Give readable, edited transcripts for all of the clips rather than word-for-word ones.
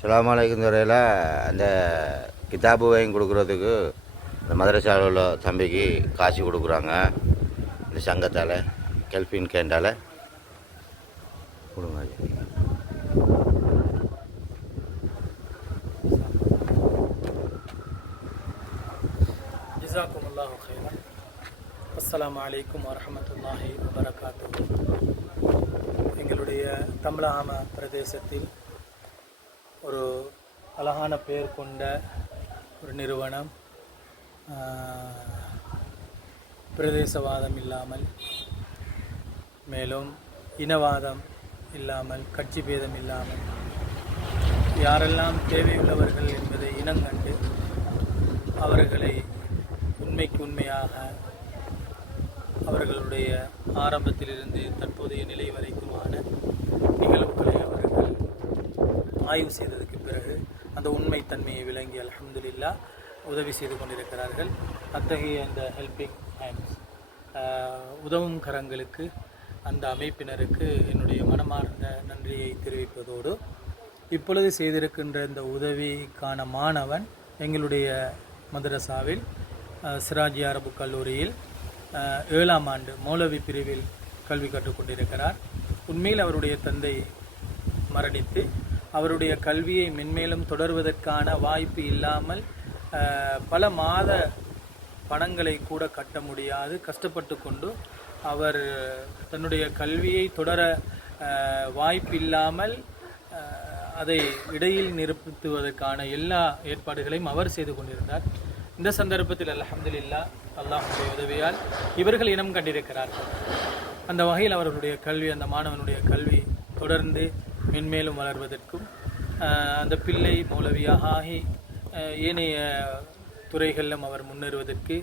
அஸ்ஸலாமு அலைக்கும் துறையில் அந்த கிதாபு வாங்கி கொடுக்குறதுக்கு இந்த மதரசாவில் உள்ள தம்பிக்கு காசு கொடுக்குறாங்க. இந்த சங்கத்தால் கெல்பின் கேண்டால் கொடுங்க. ஜஸாக்குமுல்லாஹு கைரன். அஸ்ஸலாமு அலைக்கும் வரஹ்மத்துல்லாஹி வபரகாத்துஹு. எங்களுடைய தமிழக பிரதேசத்தில் ஒரு அழகான பெயர் கொண்ட ஒரு நிறுவனம், பிரதேசவாதம் இல்லாமல், மேலும் இனவாதம் இல்லாமல், கட்சி பேதம் இல்லாமல், யாரெல்லாம் தேவையுள்ளவர்கள் என்பதை இனங்கண்டு அவர்களை உண்மைக்கு உண்மையாக அவர்களுடைய ஆரம்பத்திலிருந்து தற்போதைய நிலை வரைக்குமான நிகழ்வுகளை அவர்கள் ஆய்வு செய்ததற்கு பிறகு அந்த உண்மைத்தன்மையை விளங்கி அல்ஹம்துலில்லாஹ் உதவி செய்து கொண்டிருக்கிறார்கள். அத்தகைய இந்த ஹெல்பிங் ஹேண்ட்ஸ் உதவும் கரங்களுக்கு, அந்த அமைப்பினருக்கு என்னுடைய மனமார்ந்த நன்றியை தெரிவிப்பதோடு, இப்பொழுது செய்திருக்கின்ற இந்த உதவிக்கான மாணவன் எங்களுடைய மதரசாவில் சிராஜி அரபு கல்லூரியில் 7ஆம் ஆண்டு மௌலவி பிரிவில் கல்வி கற்றுக்கொண்டிருக்கிறார். உண்மையில் அவருடைய தந்தை மரணித்து அவருடைய கல்வியை மென்மேலும் தொடர்வதற்கான வாய்ப்பு இல்லாமல் பல மாத பணங்களை கூட கட்ட முடியாது கஷ்டப்பட்டு கொண்டு அவர் தன்னுடைய கல்வியை தொடர வாய்ப்பு இல்லாமல் அதை இடையில் நிறுத்துவதற்கான எல்லா ஏற்பாடுகளையும் அவர் செய்து கொண்டிருந்தார். இந்த சந்தர்ப்பத்தில் அல்ஹம்துலில்லாஹ் அல்லாஹ்வுடைய உதவியால் இவர்கள் இனம் கண்டிருக்கிறார்கள். அந்த வகையில் அவர்களுடைய கல்வி, அந்த மாணவனுடைய கல்வி தொடர்ந்து மென்மேலும் வளர்வதற்கும், அந்த பிள்ளை மௌலவியாக ஆகி ஏனைய துறைகளிலும் அவர் முன்னேறுவதற்கு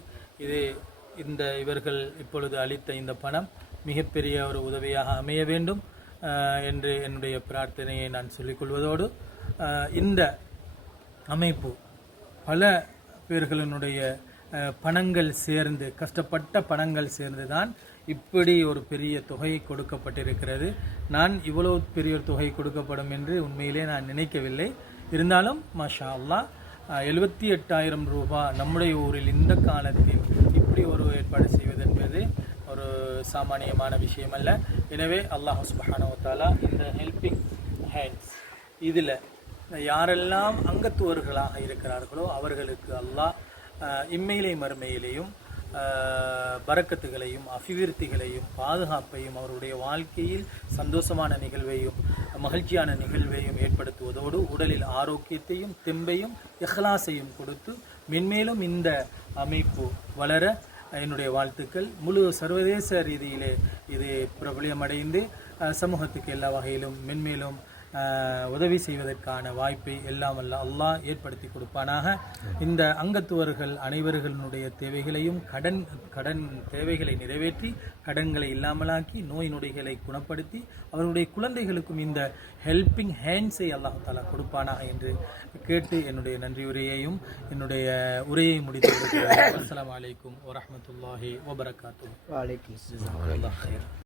இவர்கள் இப்பொழுது அளித்த இந்த பணம் மிகப்பெரிய ஒரு உதவியாக அமைய வேண்டும் என்று என்னுடைய பிரார்த்தனையை நான் சொல்லிக்கொள்வதோடு, இந்த அமைப்பு பல பேர்களினுடைய பணங்கள் சேர்ந்து, கஷ்டப்பட்ட பணங்கள் சேர்ந்து தான் இப்படி ஒரு பெரிய தொகை கொடுக்கப்பட்டிருக்கிறது. நான் இவ்வளவு பெரிய ஒரு தொகை கொடுக்கப்படும் என்று உண்மையிலே நான் நினைக்கவில்லை. இருந்தாலும் மாஷா அல்லாஹ் 78,000 ரூபாய் நம்முடைய ஊரில் இந்த காலத்தில் இப்படி ஒரு ஏற்பாடு செய்வது என்பது ஒரு சாமானியமான விஷயம் அல்ல. எனவே அல்லாஹ் சுப்ஹானஹு வ தஆலா இந்த ஹெல்பிங் ஹேண்ட்ஸ் இதில் யாரெல்லாம் அங்கத்துவர்களாக இருக்கிறார்களோ அவர்களுக்கு அல்லாஹ் இம்மையிலே மறுமையிலேயும் பரக்கத்துகளையும் அபிவிருத்திகளையும் பாதுகாப்பையும் அவருடைய வாழ்க்கையில் சந்தோஷமான நிகழ்வையும் மகிழ்ச்சியான நிகழ்வையும் ஏற்படுத்துவதோடு உடலில் ஆரோக்கியத்தையும் தெம்பையும் இஹ்லாஸையும் கொடுத்து மென்மேலும் இந்த அமைப்பு வளர என்னுடைய வாழ்த்துக்கள். முழு சர்வதேச ரீதியிலே இது பிரபலியமடைந்து சமூகத்துக்கு எல்லா வகையிலும் மென்மேலும் உதவி செய்வதற்கான வாய்ப்பை எல்லாம் வல்ல அல்லாஹ் ஏற்படுத்தி கொடுப்பானாக. இந்த அங்கத்துவர்கள் அனைவர்களுடைய தேவைகளையும் கடன் தேவைகளை நிறைவேற்றி, கடன்களை இல்லாமலாக்கி, நோய் நொடிகளை குணப்படுத்தி, அவருடைய குழந்தைகளுக்கும் இந்த ஹெல்பிங் ஹேண்ட்ஸை அல்லாஹ் தஆலா கொடுப்பானாக என்று கேட்டு என்னுடைய நன்றி உரையையும் என்னுடைய உரையை முடித்து. அஸ்ஸலாமு அலைக்கும் வரஹ்மத்துல்லாஹி வபரகாத்துஹு.